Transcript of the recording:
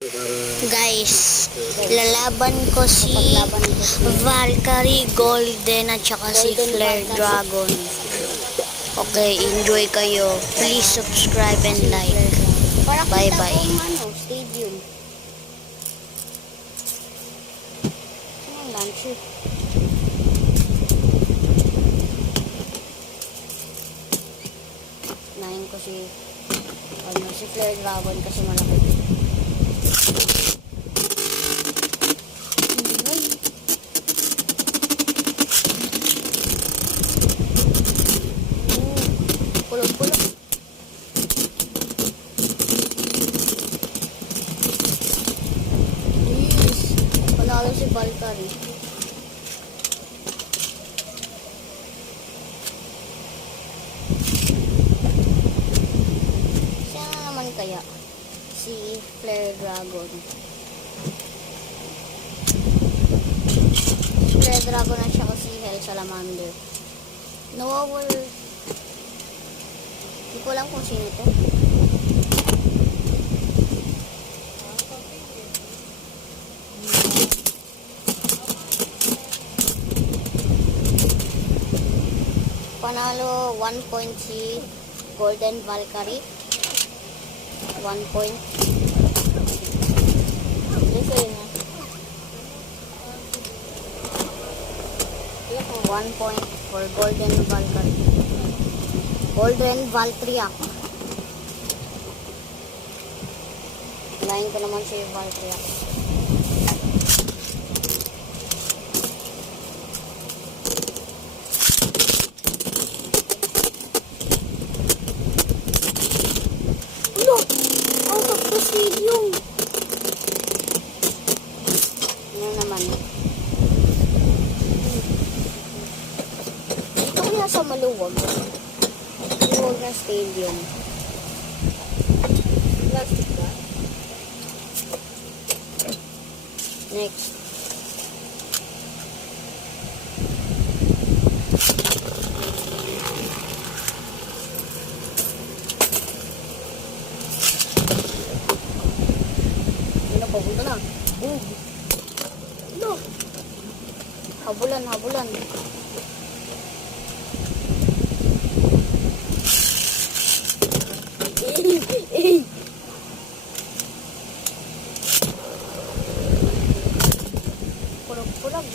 Guys, lalaban ko si Valkyrie Golden at saka si Flare Dragon. Okay, enjoy kayo. Please subscribe and like. Bye-bye. Stadium. Anong lunch eh? Nahin ko si Flare Dragon kasi malaki. Kulog-kulog. Yes. Panalo si Valkyrie. Siya na naman kaya si Flare Dragon. Flare Dragon na siya kasi Hell Salamander. Nawawal. Hindi ko alam kung sino to. Panalo 1 point si Golden Valkyrie. 1 point. Dito yun ha. 1 point for Golden Valkyrie. Golden Valtriac. Lain ko naman si Valtriac. Ano? Out of the stadium. Ano naman? Ito kaya sa maluwag. Maluwag na stadium. Plastic ba? Next. Ano, papunta na. Boom. Ano? Habulan, habulan. Kurang-kurang.